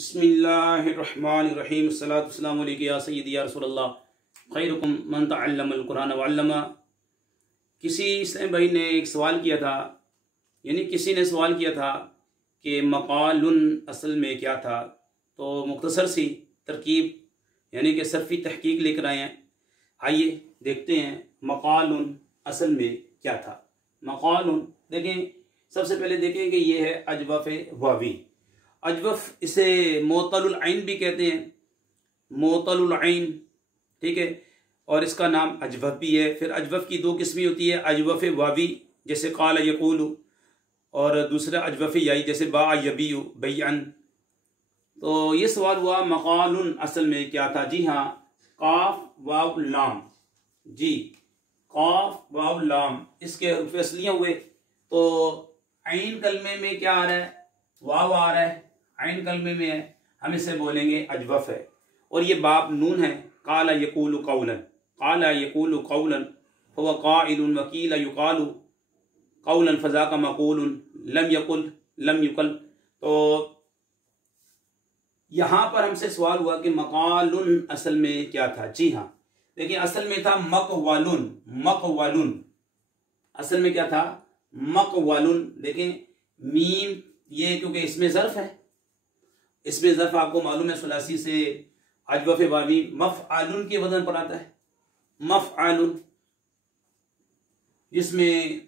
बिस्मिल्लाहिर्रहमानिर्रहीम अस्सलातु वस्सलामु अलैका या सय्यदी या रसूलल्लाह खैरुकुम मन तअल्लमल कुरान व अल्लमा। किसी भाई ने एक सवाल किया था, यानी किसी ने सवाल किया था कि मक़ालुन असल में क्या था। तो मुख्तसर सी तरकीब यानी कि सरफ़ी तहकीक लेकर आए हैं। आइए देखते हैं मक़ालुन असल में क्या था। मक़ालुन देखें, सबसे पहले देखें कि ये है अजवफ़ वावी। अजवफ इसे मोतलुल ऐन भी कहते हैं, मोतलुल ऐन, ठीक है। और इसका नाम अजवफ भी है। फिर अजवफ की दो किस्में होती है, अजवफ वावी जैसे काल यकूलु, और दूसरा अजवफ याई जैसे बा यबीयु बैअन। तो ये सवाल हुआ मक़ालुन असल में क्या था। जी हाँ, काफ वाव लाम, जी काफ वाव लाम इसके फैसलियाँ हुए। तो ऐन कलमे में क्या आ रहा है, वाव आ रहा है, ऐन कलमे में है, हम इसे बोलेंगे अजवफ है। और ये बाप नून है, काला यकूलु कौलन, काला यकूलु कौलन हुवा काइलुन वकील युकालु कौलन फज़ाका मक़ूलुन लम यकुल लम युकल। तो यहाँ पर हमसे सवाल हुआ कि मक़ालुन असल में क्या था। जी हाँ, देखिए असल में था मक़वालुन, मक़वालुन असल में क्या था, मक़वालुन। देखें मीम ये क्योंकि इसमें ज़र्फ है, इसमें ज़र्फ आपको मालूम है सुलासी से अजवफ़ वावी मफ़आलुन के वजन पर आता है, मफ़आलुन, जिसमें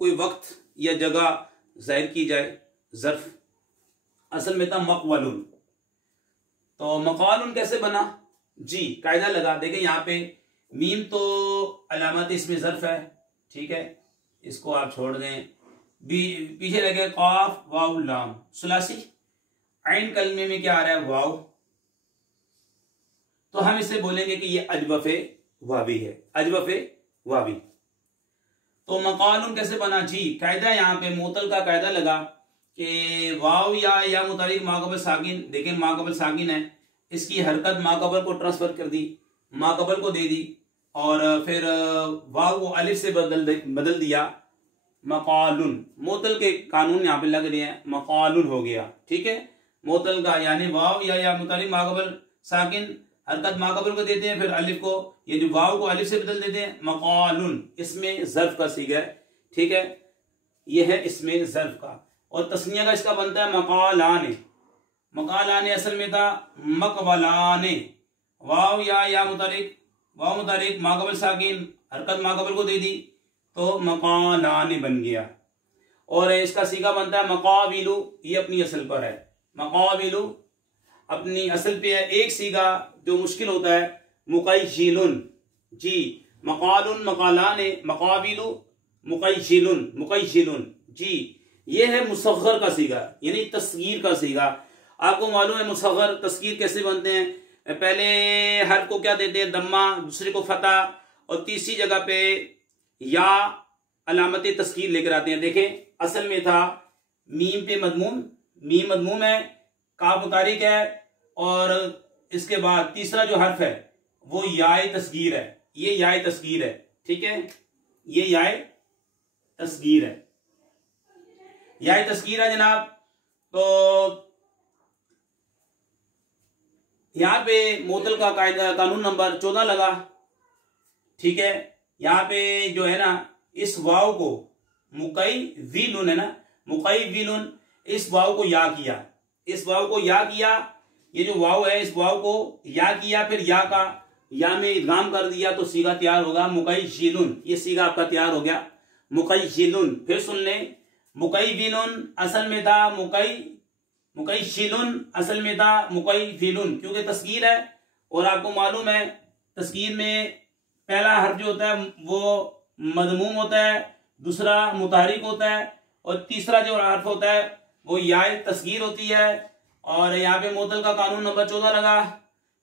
कोई वक्त या जगह ज़ाहिर की जाए ज़र्फ। असल में था मक़वालुन। तो मक़ालुन कैसे बना, जी कायदा लगा। देखें यहाँ पे मीम तो अलामत इसमें ज़र्फ है, ठीक है, इसको आप छोड़ दें। पीछे लगे काफ वाव लाम सुलासी, ऐन कलमे में क्या आ रहा है, वाव। तो हम इसे बोलेंगे कि ये अजवफ़े वावी है, अजवफ़े वावी। तो मक़ालुन कैसे बना, जी कायदा यहाँ पे मोतल का कायदा लगा कि वाव या मुतारिक माक़बल साकिन। देखें माक़बल साकिन है, इसकी हरकत माक़बल को ट्रांसफर कर दी, माक़बल को दे दी, और फिर वाव को अलिफ से बदल दिया। मक़ालुन मोतल के कानून यहाँ पे लग रहे हैं, मक़ालुन हो गया, ठीक है। मोतल का यानी वाव या मुतारिक माक़बल साकिन, हरकत माक़बल को देते हैं, फिर अलिफ को, ये जो वाव को अलिफ से बदल देते हैं। मक़ालुन इसमें ज़र्फ का सीगा है, ठीक है, ये है इसमें ज़र्फ का। और तस्निया का इसका बनता है मक़ालाने, मक़ालाने असल में था मक़वलाने। वाव या मुतारिक, वाव मुतारिक माक़बल साकिन, हरकत माक़बल को दे दी तो मक़ालाने बन गया। और इसका सीगा बनता है मक़ाबिलु, ये अपनी असल पर है, मक़ाबिलु अपनी असल पे है। एक सीगा जो मुश्किल होता है मुक़य्यिलुन, जी मक़ालुन मक़ालाने मक़ाबिलु मुक़य्यिलुन, मुक़य्यिलुन, जी ये है मुसग़्ग़र का सीगा यानी तस्गीर का सीगा। आपको मालूम है मुसग़्ग़र तस्गीर कैसे बनते हैं, पहले हर को क्या देते हैं दम्मा, दूसरे को फतह, और तीसरी जगह पे या अलामत तस्गीर लेकर आते हैं। देखें असल में था मीम पे मदमूम, मीम मदमूम है, काफ मुतारिक है, और इसके बाद तीसरा जो हर्फ है वो याए तस्गीर है, ये याए तस्गीर है, ठीक है, ये याए तस्गीर है, याए तस्गीर है जनाब। तो यहां पे मोतल का कायदा कानून नंबर 14 लगा, ठीक है। यहाँ पे जो है ना इस वाव को मुक़य्यिलुन है ना, मुक़य्यिलुन, इस वाव को या किया, इस वाव को या किया, ये जो वाव है इस वाव को या किया, फिर या का या में इदगाम कर दिया, तो सीगा तैयार होगा मुक़य्यिलुन। ये सीगा आपका तैयार हो गया मुक़य्यिलुन। फिर सुन लें, मुक़य्यिलुन असल में था मुक़य्यिलुन असल में था मुक़य्यिलुन, क्योंकि तस्गीर है, और आपको मालूम है तस्गीर में पहला हर्फ जो होता है वो मदमूम होता है, दूसरा मुतहरिक होता है, और तीसरा जो हर्फ होता है वो याए तस्गीर होती है। और यहाँ पे मोतल का कानून नंबर 14 लगा,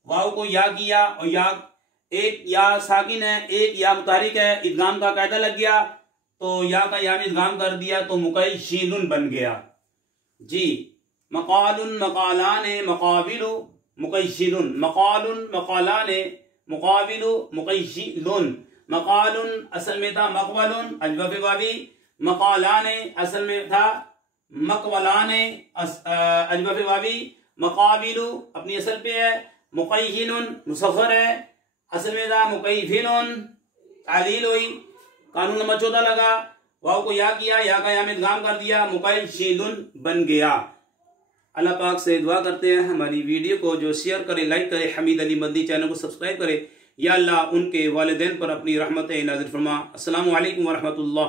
वाव को या किया, और या एक या साकिन है, एक या मुतहरिक है, इदगाम का कायदा लग गया, तो या का या में इदगाम कर दिया तो मुक़य्यिलुन बन गया। जी मक़ालुन मक़ालाने मक़ाबिलु मुक़य्यिलुन, मक़ालुन मक़ालाने मुक़ाबिलु मुक़य्यिलुन। मक़ालुन असल में था मक़वलुन अजवफ़े वावी, मक़ालाने असल में था मक़वलाने अजवफ़े वावी, मकाबिलु अपनी असल पे है, मुकय्यिनुन मुसख्खर है, असल में था मुकय्यिनुन, तालील हुई, कानून नंबर 14 लगा, वाव को या किया, या का या में इदगाम कर दिया, मुकय्यिनुन बन गया। अल्लाह पाक से दुआ करते हैं हमारी वीडियो को जो शेयर करे, लाइक करे, हमीद अली मदनी चैनल को सब्सक्राइब करे। या अल्लाह उनके वालिदैन पर अपनी रहमत नाज़िल फरमा। अस्सलामु अलैकुम व रहमतुल्लाह।